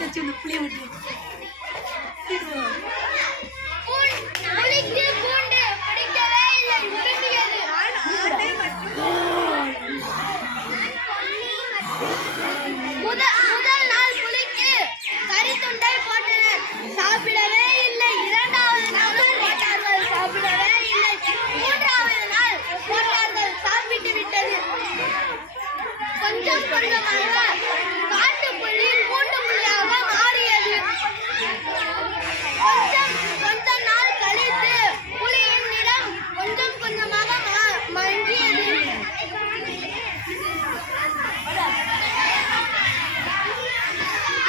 புளிய விட்டு முதல் நாள் புலிக்கு கறி துண்டை போட்டனர், சாப்பிடவே இல்லை. இரண்டாவது நாள் போட்டார்கள், சாப்பிடவே இல்லை. மூன்றாவது நாள் போட்டார்கள், சாப்பிட்டு விட்டது. கொஞ்சம் கொஞ்சமாக காட்டுப்புலி கூண்டு புலியாக மாறியது. கொஞ்ச நாள் கழித்து புலியின் நிறம் கொஞ்சம் கொஞ்சமாக மங்கியது.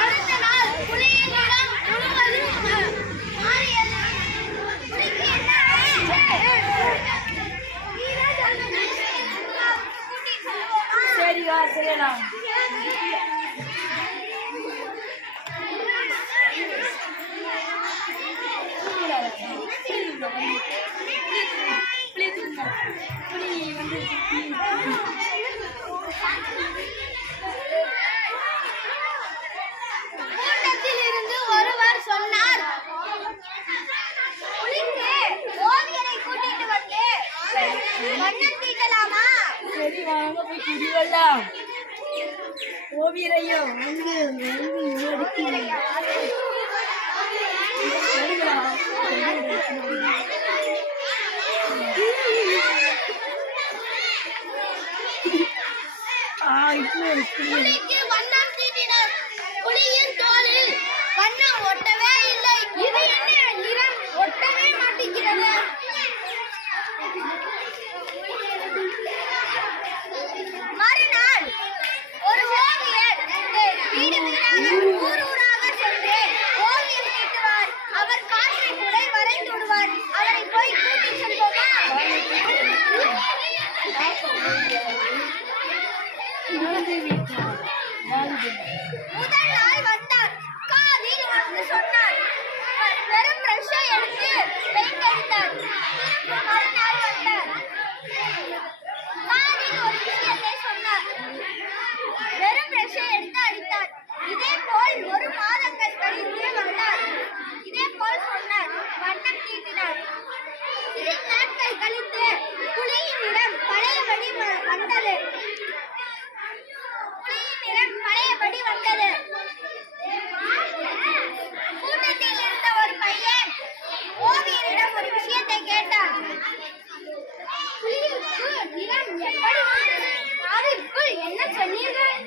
அடுத்த நாள் புலியின் நிறம் முழுவதும் மாறியது. புலிக்கு என்ன சரியா சரியா கூட்டத்தில் இருந்து ஒருவர் சொன்னார், புலிக்கு ஓவியரை கூட்டிட்டு வந்து வண்ணம் தீட்டலாமா? சரி வாங்க போய் குடிவெல்லாம் ஓவியரையோ வந்து புலிக்கு வண்ணம் தீட்டினார். புலியின் தோலில் வண்ணம் ஒட்டவே இல்லை. இது என்ன நிறம் ஒட்டவே மாட்டேங்கிறது? மறுநாள் ஒரு ஓவியர் வீடு வீடாக ஊர் ஊராக சென்று ஓவியம் தீட்டுவார். அவர் காற்றை கூட வரைந்து விடுவார். அவரை போய் கூட்டி செல்வோமா? முதல் நாள் வந்தார். காதில் வந்து சொன்னார். வெறும் பிரஷை எடுத்து பெயிண்ட் அடித்தார். மறுநாள் வந்தார். காதில் ஒரு விஷயத்தை சொன்னார். வெறும் பிரஷை எடுத்து அடித்தார். இதே போல் ஒரு மாதங்கள் கழித்து வந்தார். இதே போல் சொன்னார். வண்ணம் தீட்டினார். சிறிது நாட்கள் கழித்து புலியின் நிறம் பழையபடி வந்தது. கூட்டத்தில் இருந்த ஒரு பையன் ஓவியரிடம் ஒரு விஷயத்தை கேட்டான். காதிற்குள் என்ன சொன்னீர்கள்?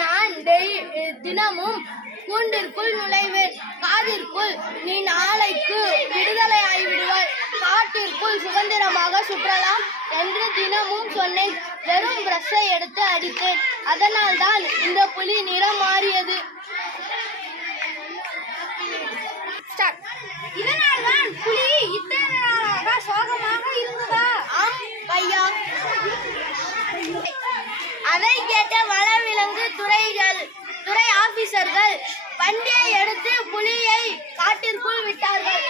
நான் தினமும் கூண்டிற்குள் நுழைவேன். காதிற்குள் நீ நாளைக்கு விடுதலை ஆகிவிடுவாய், காட்டிற்குள் சுதந்திரமாக சுற்றலாம் என்று தினமும் சொன்னேன். வெறும் பிரஷை எடுத்து அடித்தேன். அதனால் தான் இந்த புலி நிறம் மாறியது. இதனால் தான் புலி இத்தனை நாளாக சோகமாக இருந்ததா? ஆம் பையா. அதை கேட்ட வனவிலங்கு துறை ஆபீசர்கள் வண்டியை எடுத்து புலியை காட்டிற்குள் விட்டார்கள்.